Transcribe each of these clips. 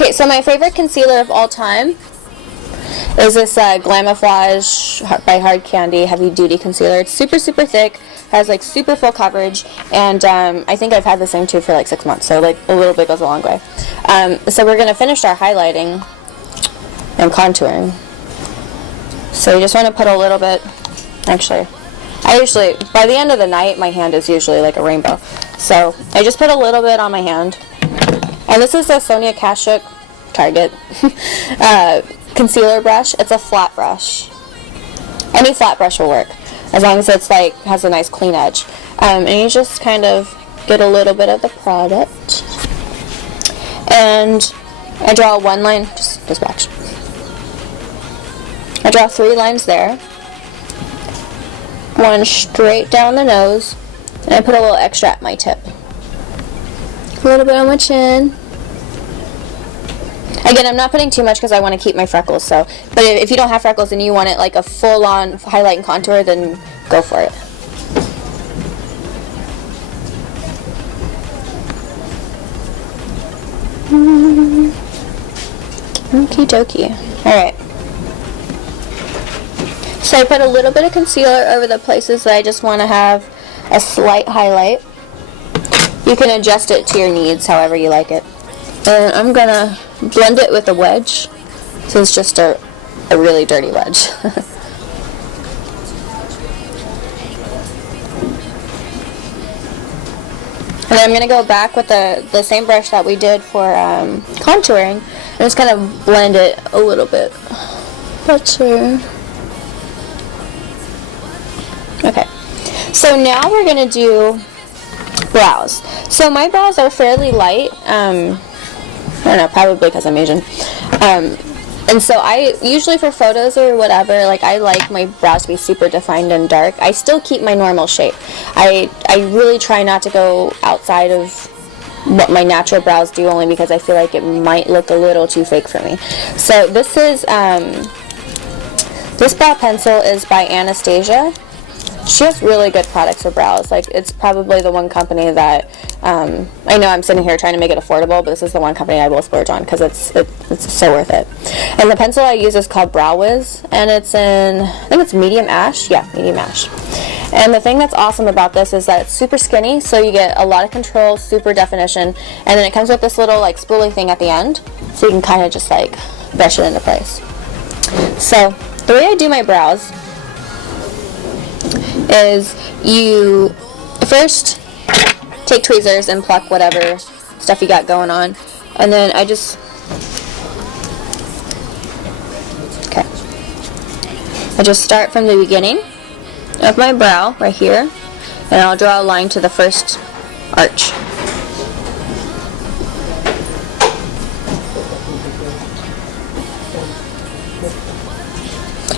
Okay, so my favorite concealer of all time is this Glamoflage by Hard Candy Heavy Duty Concealer. It's super, super thick, has like super full coverage, and I think I've had the same tube for like 6 months, so like a little bit goes a long way. So we're going to finish our highlighting and contouring. So you just want to put a little bit, actually, by the end of the night, my hand is usually like a rainbow. So I just put a little bit on my hand. And this is the Sonia Kashuk Target concealer brush. It's a flat brush. Any flat brush will work, as long as it's like has a nice clean edge. And you just kind of get a little bit of the product. And I draw one line, just watch. I draw 3 lines there. One straight down the nose, and I put a little extra at my tip. A little bit on my chin. Again, I'm not putting too much because I want to keep my freckles. So, but if you don't have freckles and you want it like a full-on highlight and contour, then go for it. Okie dokie. All right. So I put a little bit of concealer over the places that I just want to have a slight highlight. You can adjust it to your needs however you like it. And I'm going to blend it with a wedge. So it's just a really dirty wedge. And then I'm going to go back with the same brush that we did for contouring. And just kind of blend it a little bit better. Okay. So now we're going to do brows. So my brows are fairly light. I don't know, probably because I'm Asian. And so I usually for photos or whatever, like I like my brows to be super defined and dark. I still keep my normal shape. I really try not to go outside of what my natural brows do, only because I feel like it might look a little too fake for me. So this is this brow pencil is by Anastasia. She has really good products for brows. Like, it's probably the one company that I know I'm sitting here trying to make it affordable, but this is the one company I will splurge on because it's so worth it. And the pencil I use is called Brow Wiz, and it's in, I think it's medium ash. Yeah, medium ash. And the thing that's awesome about this is that it's super skinny, so you get a lot of control, super definition, and then it comes with this little like spoolie thing at the end, so you can kind of just like brush it into place. So the way I do my brows is you first take tweezers and pluck whatever stuff you got going on, and then I just start from the beginning of my brow right here, and I'll draw a line to the first arch.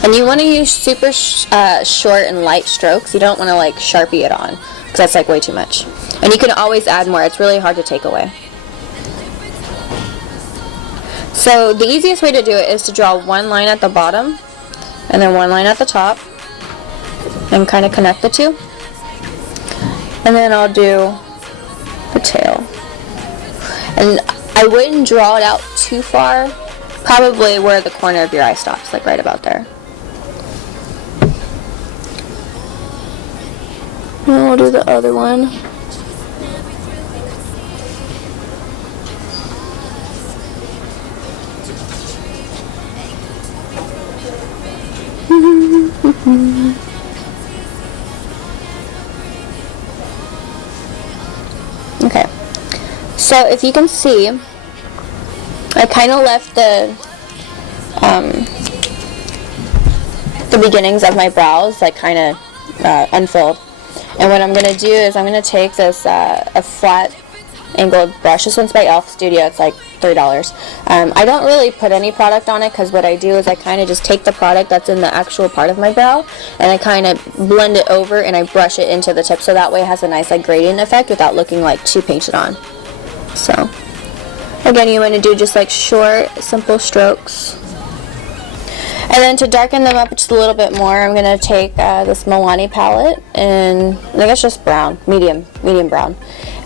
And you want to use super short and light strokes. You don't want to like Sharpie it on, because that's like way too much. And you can always add more. It's really hard to take away. So the easiest way to do it is to draw one line at the bottom and then one line at the top and kind of connect the two. And then I'll do the tail. And I wouldn't draw it out too far. Probably where the corner of your eye stops, like right about there. And we'll do the other one. Okay. So if you can see, I kind of left the beginnings of my brows like kind of unfilled. And what I'm going to do is I'm going to take this a flat angled brush. This one's by Elf Studio. It's like $3. I don't really put any product on it because what I do is I kind of just take the product that's in the actual part of my brow and I kind of blend it over and I brush it into the tip, so that way it has a nice like gradient effect without looking like too painted on. So again, you want to do just like short, simple strokes. And then to darken them up just a little bit more, I'm going to take this Milani palette, and I think it's just brown, medium brown.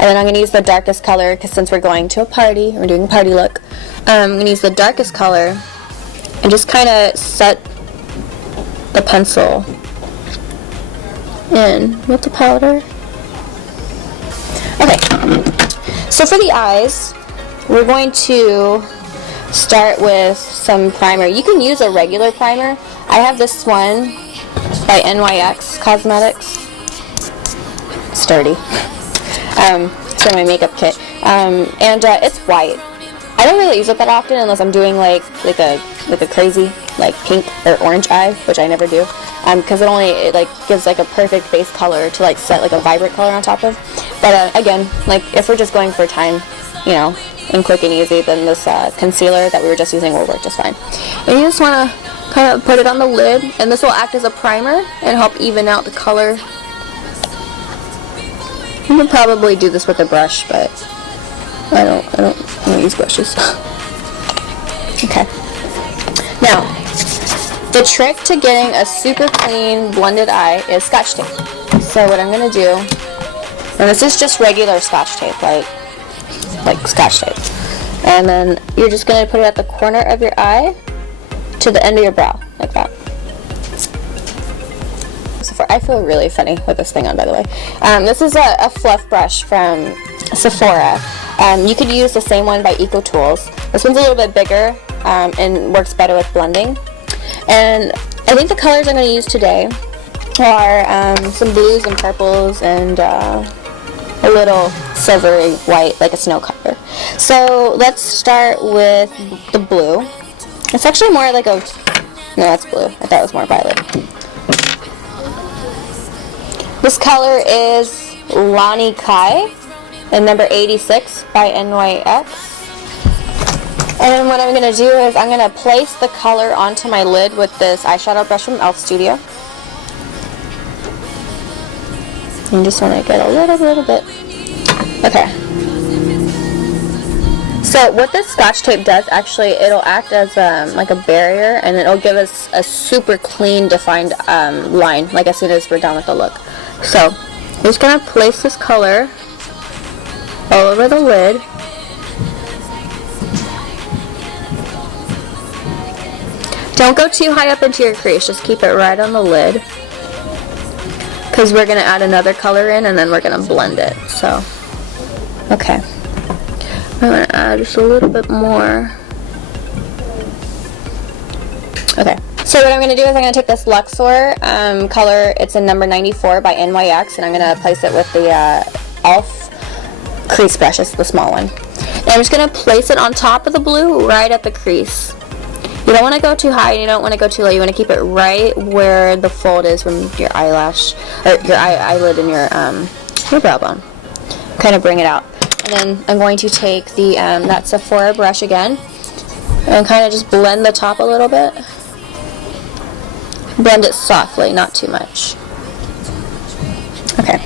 then I'm going to use the darkest color, because since we're going to a party, we're doing a party look, I'm going to use the darkest color and just kind of set the pencil in with the powder. Okay, so for the eyes, we're going to start with some primer. You can use a regular primer. I have this one by NYX Cosmetics. Sturdy. It's in my makeup kit. And it's white. I don't really use it that often unless I'm doing like a crazy like pink or orange eye, which I never do. Because it like gives like a perfect base color to like set like a vibrant color on top of. But again, like if we're just going for time, you know, and quick and easy, then this concealer that we were just using will work just fine. And you just want to kind of put it on the lid, and this will act as a primer and help even out the color. You can probably do this with a brush, but I don't use brushes. Okay. Now, the trick to getting a super clean blended eye is Scotch tape. So what I'm gonna do, and this is just regular Scotch tape, like Scotch tape, and then you're just gonna put it at the corner of your eye to the end of your brow, like that. I feel really funny with this thing on, by the way. This is a fluff brush from Sephora. You could use the same one by Eco Tools. This one's a little bit bigger and works better with blending. And I think the colors I'm going to use today are some blues and purples and a little silvery white, like a snow color. So let's start with the blue. It's actually more like a... No, that's blue. I thought it was more violet. This color is Lani Kai, and number 86 by NYX. And what I'm going to do is I'm going to place the color onto my lid with this eyeshadow brush from e.l.f. Studio. You just want to get a little bit. Okay. So what this Scotch tape does, actually, it'll act as like a barrier, and it'll give us a super clean, defined line, like as soon as we're done with the look. So I'm just going to place this color all over the lid. Don't go too high up into your crease, just keep it right on the lid, because we're going to add another color in and then we're going to blend it. So, okay. I'm going to add just a little bit more. Okay. So what I'm going to do is I'm going to take this Luxor color, it's in number 94 by NYX, and I'm going to place it with the e.l.f. crease brush, it's the small one. And I'm just going to place it on top of the blue right at the crease. You don't want to go too high and you don't want to go too low. You want to keep it right where the fold is from your eyelash, or your eyelid and your brow bone. Kind of bring it out. And then I'm going to take the that Sephora brush again and kind of just blend the top a little bit. Blend it softly, not too much. Okay.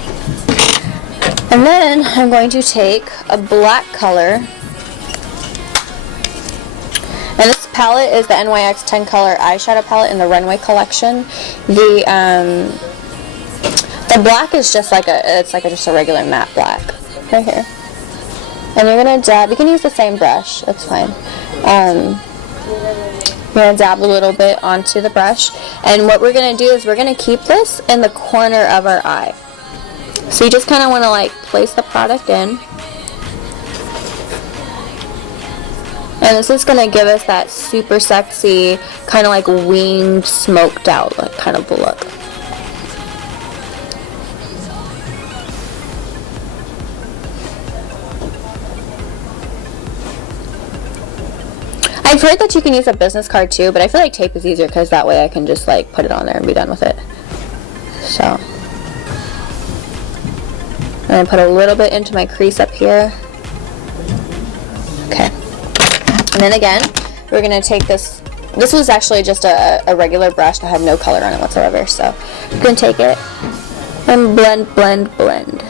And then I'm going to take a black color. And this palette is the NYX 10 color eyeshadow palette in the Runway collection. The black is just like just a regular matte black right here. And you're gonna dab. You can use the same brush. That's fine. You're gonna dab a little bit onto the brush, and what we're gonna do is we're gonna keep this in the corner of our eye. So you just kind of want to like place the product in. And this is going to give us that super sexy, kind of like winged, smoked out like kind of look. I've heard that you can use a business card too, but I feel like tape is easier because that way I can just like put it on there and be done with it. So, I'm going to put a little bit into my crease up here. Okay. And then again, we're going to take this. This was actually just a regular brush that had no color on it whatsoever. So we're going to take it and blend, blend, blend.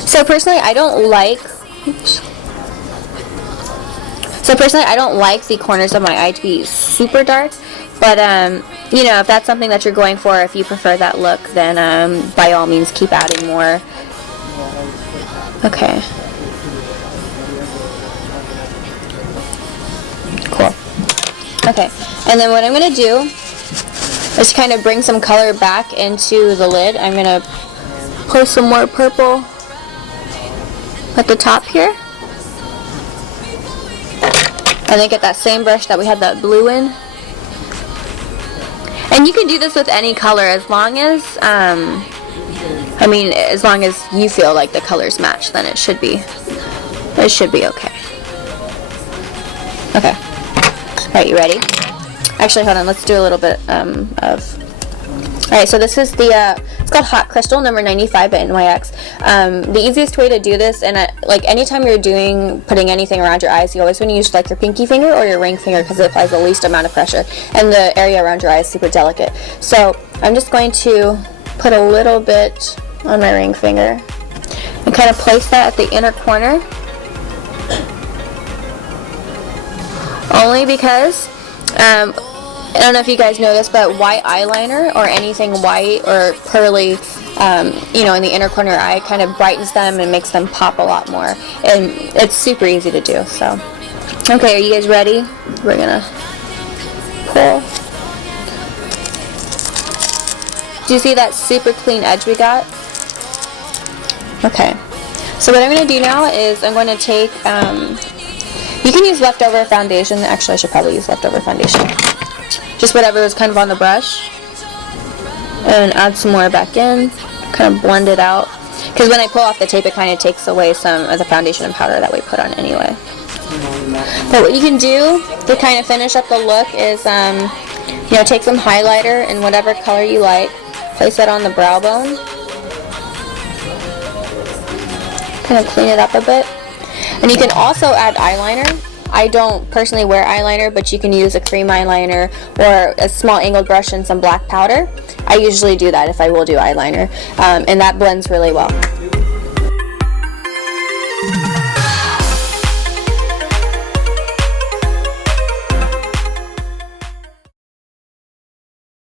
So personally, I don't like. So personally, I don't like the corners of my eye to be super dark, But you know, if that's something that you're going for, if you prefer that look, then by all means keep adding more. Okay. Cool. Okay, and then what I'm going to do is kind of bring some color back into the lid. I'm going to pour some more purple at the top here. And then get that same brush that we had that blue in. And you can do this with any color as long as, as long as you feel like the colors match, then it should be okay. Okay. Alright, you ready? Actually, hold on, let's do a little bit Alright, so this is the, it's called Hot Crystal number 95 by NYX. The easiest way to do this, and like anytime you're putting anything around your eyes, you always want to use like your pinky finger or your ring finger because it applies the least amount of pressure, and the area around your eye is super delicate. So I'm just going to put a little bit on my ring finger and kind of place that at the inner corner. Only because, I don't know if you guys know this, but white eyeliner or anything white or pearly, you know, in the inner corner eye kind of brightens them and makes them pop a lot more. And it's super easy to do, so. Okay, are you guys ready? We're gonna pull. Do you see that super clean edge we got? Okay. So what I'm gonna do now is I'm going to take, you can use leftover foundation. Actually, I should probably use leftover foundation. Just whatever was kind of on the brush. And add some more back in. Kind of blend it out. Because when I pull off the tape, it kind of takes away some of the foundation and powder that we put on anyway. But what you can do to kind of finish up the look is, you know, take some highlighter in whatever color you like. Place that on the brow bone. Kind of clean it up a bit. And you can also add eyeliner. I don't personally wear eyeliner, but you can use a cream eyeliner or a small angled brush and some black powder. I usually do that if I will do eyeliner, and that blends really well.